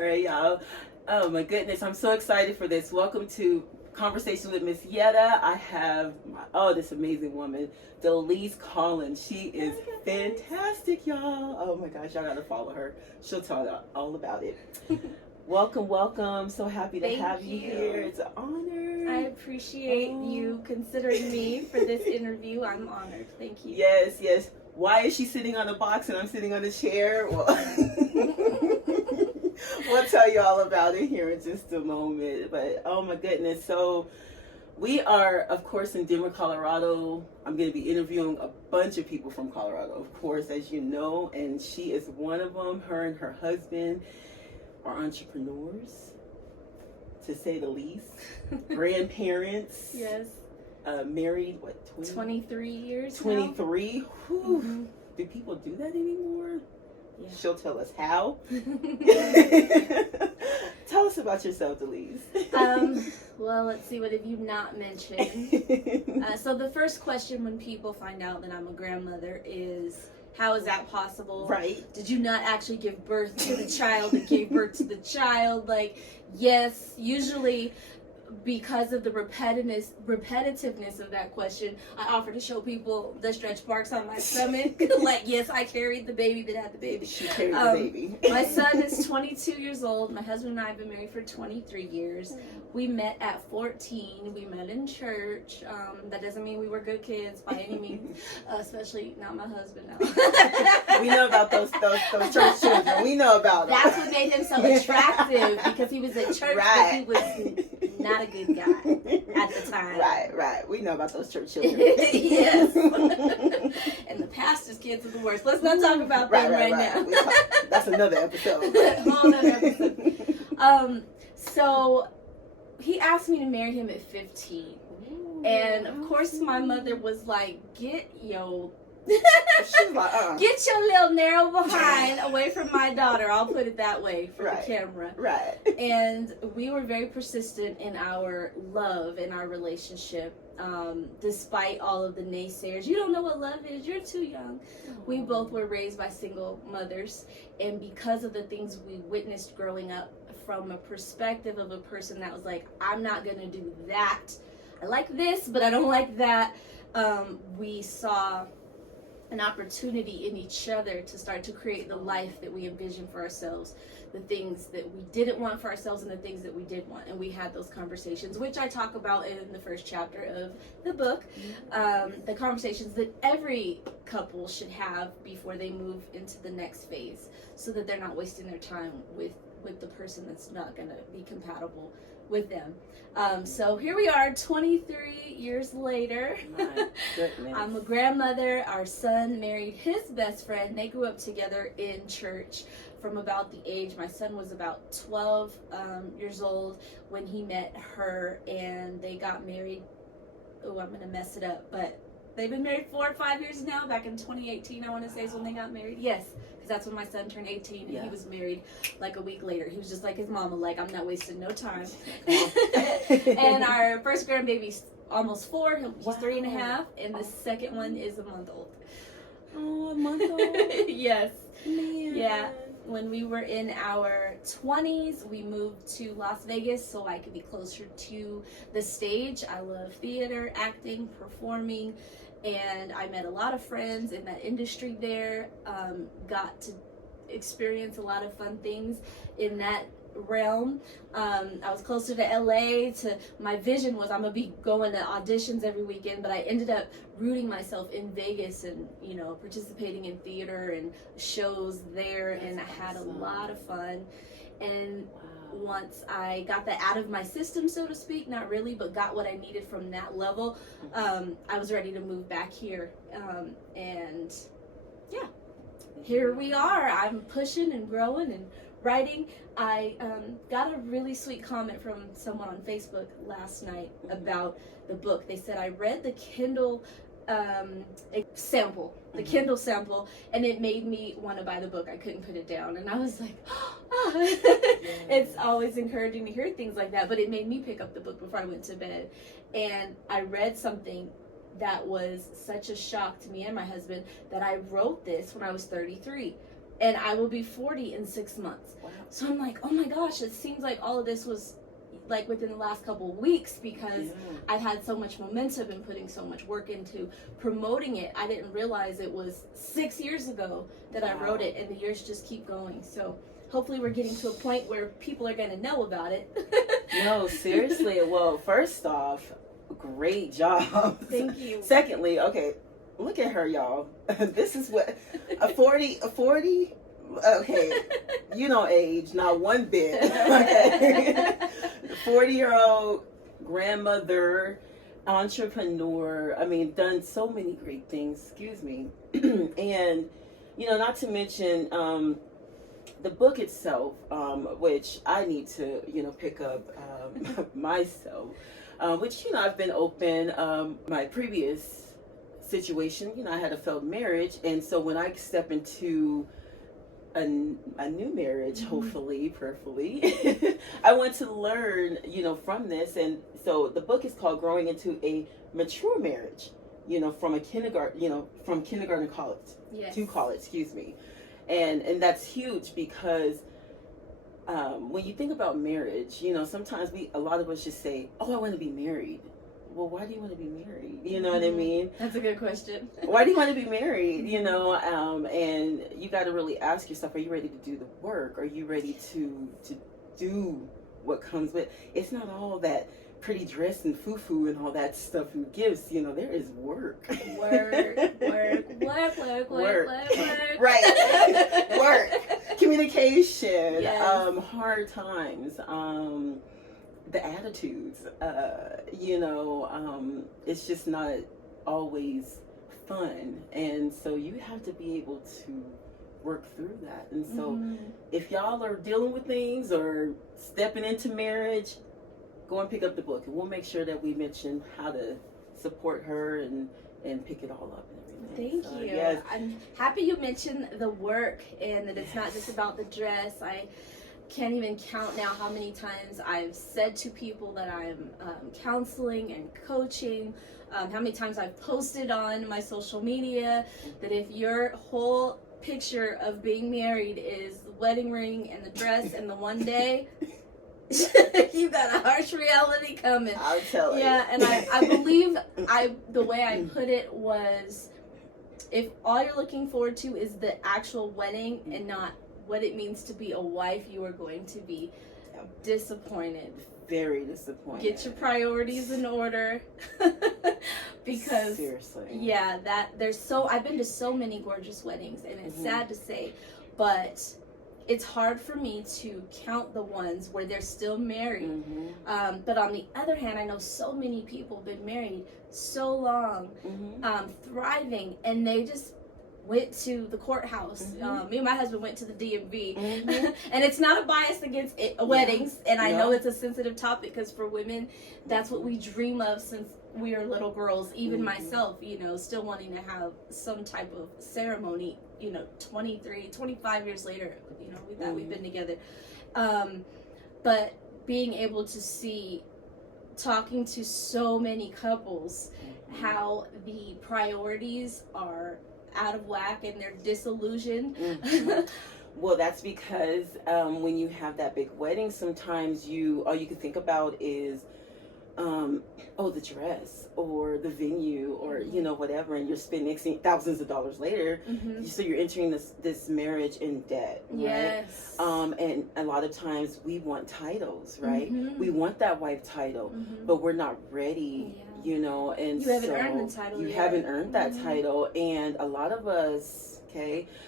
All right, y'all. Oh my goodness, I'm so excited for this. Welcome to Conversation with Miss Yetta. I have this amazing woman, Delise Collins. She is fantastic, y'all. Oh my gosh, y'all gotta follow her. She'll tell you all about it. Welcome, welcome. So happy to have you here. It's an honor. I appreciate you considering me for this interview. I'm honored. Thank you. Yes, yes. Why is she sitting on a box and I'm sitting on a chair? Well, we'll tell you all about it here in just a moment. But oh my goodness. So we are, of course, in Denver, Colorado. I'm going to be interviewing a bunch of people from Colorado, of course, as you know. And she is one of them. Her and her husband are entrepreneurs, to say the least. Grandparents. Yes. Married, 23 years 23? now. Mm-hmm. Do people do that anymore? Yeah. She'll tell us how. Tell us about yourself, Delise. Well, let's see, what have you not mentioned? So the first question when people find out that I'm a grandmother is, how is that possible? Right. Did you not actually give birth to the child that gave birth to the child? Like, yes, usually because of the repetitiveness of that question, I offer to show people the stretch marks on my stomach. Like, yes, I carried the baby that had the baby. She carried the baby. My son is 22 years old. My husband and I have been married for 23 years. We met at 14. We met in church. That doesn't mean we were good kids by any means, especially not my husband now. We know about those church children. We know about them. That's what made him so attractive, because he was at church, right. but he was not a good guy at the time. Right. We know about those church children. Yes. And the pastor's kids are the worst. Let's not talk about them right now. That's another episode. Whole other episode. So he asked me to marry him at 15. Ooh, and of course my mother was like, get your get your little narrow behind away from my daughter. I'll put it that way for the camera. Right. And we were very persistent in our love and our relationship, despite all of the naysayers. You don't know what love is. You're too young. We both were raised by single mothers, and because of the things we witnessed growing up, from a perspective of a person that was like, I'm not gonna do that. I like this, but I don't like that. We saw an opportunity in each other to start to create the life that we envisioned for ourselves, the things that we didn't want for ourselves and the things that we did want. And we had those conversations, which I talk about in the first chapter of the book, the conversations that every couple should have before they move into the next phase, so that they're not wasting their time with the person that's not going to be compatible with them. So here we are, 23 years later. My goodness. I'm a grandmother. Our son married his best friend. They grew up together in church from about the age, my son was about 12 years old when he met her, and they got married. Oh, I'm going to mess it up, but they've been married 4 or 5 years now. Back in 2018, I want to say, is when they got married. Yes, because that's when my son turned 18, and he was married like a week later. He was just like his mama, like, I'm not wasting no time. And our first grandbaby's almost 4. He's 3.5, and the second one is a month old. Oh, a month old? Yes. Man. Yeah. When we were in our 20s, we moved to Las Vegas so I could be closer to the stage. I love theater, acting, performing, and I met a lot of friends in that industry there. Got to experience a lot of fun things in that realm. I was closer to LA. My vision was I'm gonna be going to auditions every weekend, but I ended up rooting myself in Vegas and participating in theater and shows there. That's and I had a lot of fun. And once I got that out of my system, so to speak, not really, but got what I needed from that level, I was ready to move back here. And yeah, here we are. I'm pushing and growing and writing. I got a really sweet comment from someone on Facebook last night about the book. They said, I read the Kindle sample, and it made me want to buy the book. I couldn't put it down, and I was like, It's always encouraging to hear things like that, but it made me pick up the book before I went to bed. And I read something that was such a shock to me and my husband that I wrote this when I was 33. and I will be 40 in 6 months. Wow. So I'm like, oh my gosh, it seems like all of this was like within the last couple of weeks, because I've had so much momentum and putting so much work into promoting it. I didn't realize it was 6 years ago that I wrote it, and the years just keep going. So hopefully we're getting to a point where people are going to know about it. No, seriously. Well, first off, great job. Thank you. Secondly, okay, look at her, y'all. This is what a 40, okay, you don't age, not one bit. Okay. 40-year-old grandmother, entrepreneur. I mean, done so many great things, excuse me. And, not to mention, the book itself, which I need to, pick up myself, which, I've been open. My previous situation, I had a failed marriage. And so when I step into a new marriage, hopefully, prayerfully, I want to learn, from this. And so the book is called Growing into a Mature Marriage, from a kindergarten, from kindergarten to college, to college, excuse me. And that's huge because when you think about marriage, sometimes a lot of us just say, oh, I want to be married. Well, why do you want to be married? You know what I mean? That's a good question. Why do you want to be married? And you got to really ask yourself, are you ready to do the work? Are you ready to do what comes with? It's not all that pretty dress and foo-foo and all that stuff and gifts. There is work. Work. Right. Work. Communication. Yes. Hard times. The attitudes, it's just not always fun. And so you have to be able to work through that. And so if y'all are dealing with things or stepping into marriage, go and pick up the book. And we'll make sure that we mention how to support her and pick it all up and everything. Thank you. Yes. I'm happy you mentioned the work and that it's not just about the dress. I can't even count now how many times I've said to people that I'm counseling and coaching, how many times I've posted on my social media that if your whole picture of being married is the wedding ring and the dress and the one day, you got a harsh reality coming. I'll tell you. Yeah, and I believe the way I put it was, if all you're looking forward to is the actual wedding and not what it means to be a wife, you are going to be disappointed. Very disappointed. Get your priorities in order. Because seriously. I've been to so many gorgeous weddings, and it's sad to say, but it's hard for me to count the ones where they're still married. But on the other hand, I know so many people have been married so long, thriving, and they just went to the courthouse. Me and my husband went to the DMV. And it's not a bias against weddings, and I know it's a sensitive topic because for women, that's what we dream of since we are little girls. Even myself, still wanting to have some type of ceremony, 25 years later, that we've been together. But being able to see, talking to so many couples, how the priorities are out of whack and they're disillusioned. Well, that's because when you have that big wedding, sometimes all you can think about is the dress or the venue or whatever, and you're spending thousands of dollars later. So you're entering this marriage in debt, right? Yes. And a lot of times we want titles, right? We want that wife title, but we're not ready. And you haven't earned the title. You haven't earned that title, and a lot of us,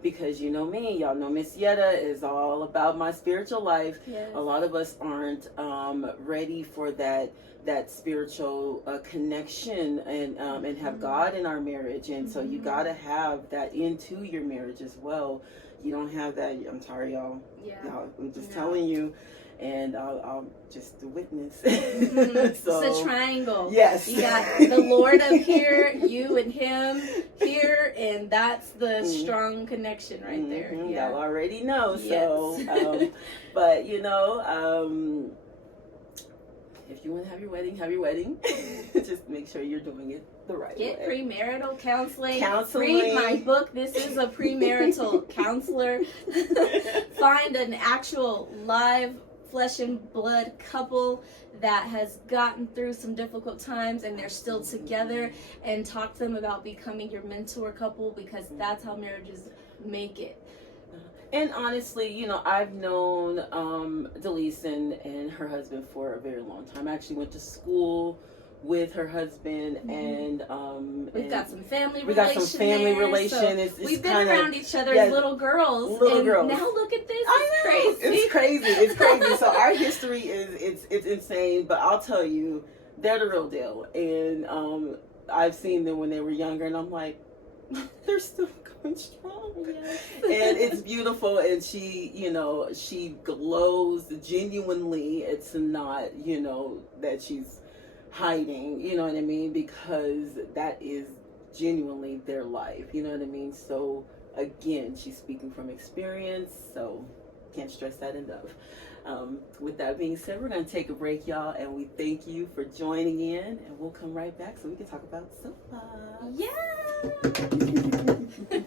because me, y'all know Miss Yetta is all about my spiritual life. Yes. A lot of us aren't ready for that spiritual connection and have God in our marriage, and so you gotta have that into your marriage as well. You don't have that, I'm sorry, y'all. Y'all, I'm just telling you. And I'll just the witness. It's a triangle. Yes. You got the Lord up here, you and him here, and that's the strong connection right there. Y'all already know. Yes. So, but if you want to have your wedding, just make sure you're doing it the right Get way. premarital counseling. Counseling. Read my book. This is a premarital counselor. Find an actual live flesh and blood couple that has gotten through some difficult times and they're still together, and talk to them about becoming your mentor couple, because that's how marriages make it. And honestly, you know, I've known Delise and her husband for a very long time. I actually went to school with her husband, and We've got some family we got relation some family there, relation. so It's we've been kinda, around each other yeah, as little girls. little and girls. Now look at this. I know. It's crazy. It's crazy. It's crazy. So our history it's insane. But I'll tell you, they're the real deal. And I've seen them when they were younger, and I'm like, they're still going strong. Yes. And it's beautiful. And she, you know, she glows genuinely. It's not, you know, that she's hiding, you know what I mean, because that is genuinely their life, you know what I mean. So again, she's speaking from experience, so can't stress that enough. With that being said, we're going to take a break, y'all, and we thank you for joining in, and we'll come right back so we can talk about soap. Yeah.